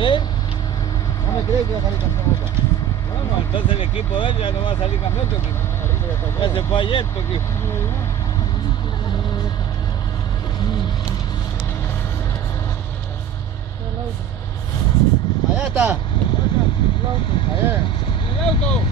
No me crees que va a salir campeón Boca. Bueno, entonces el equipo de él ya no va a salir campeón, Toki. Ya se fue ayer, Toki. Allá está. Allá. ¡El auto!